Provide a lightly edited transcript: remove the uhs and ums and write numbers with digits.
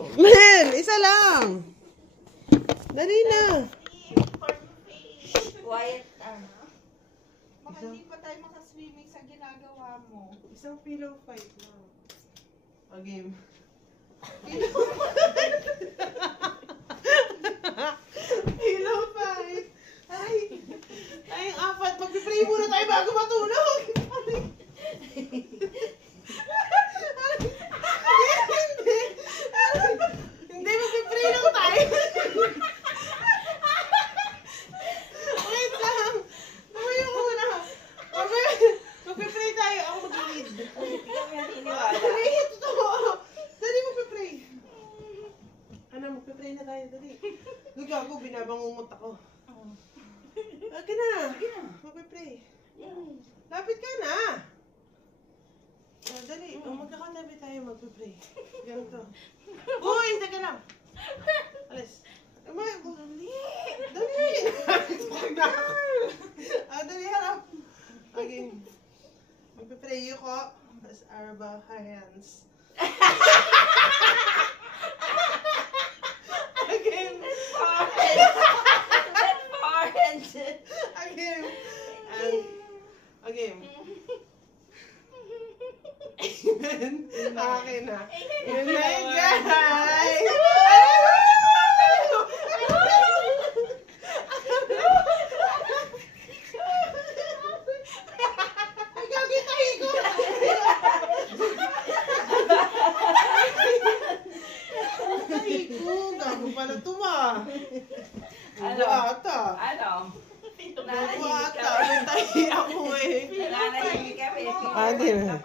Man, isa lang. Dali na. Quiet. Baka hindi pa tayo makaswimming sa ginagawa mo. Isang pillow fight lang. O, game. Pillow fight. Ay, ang apat. Mag-pray muna tayo bago matulog. Hindi, mag-pray lang tayo. Wait lang. Tumayo muna. Mag-pray tayo. Ako mag-lead. Dali, totoo. Dali, mag-pray. Ano, mag-pray na tayo. Dali. Gago, binabangungot ako. Okay na. Mag-pray. Lapit ka na. Dali, magkakatabi tayo mag-pray. Ganito. Uy, teka lang. Alis. Dali. Dali. Dali, harap. Okay. Mag-pray ko. As our bow our hands. Again. Again. Again. Amen. Akin na. Amen, guys. Gago pala tuwa. Ano? Ata. Ano? Gago ata. Tayo ako eh. Nanahimik kami. Hindi na.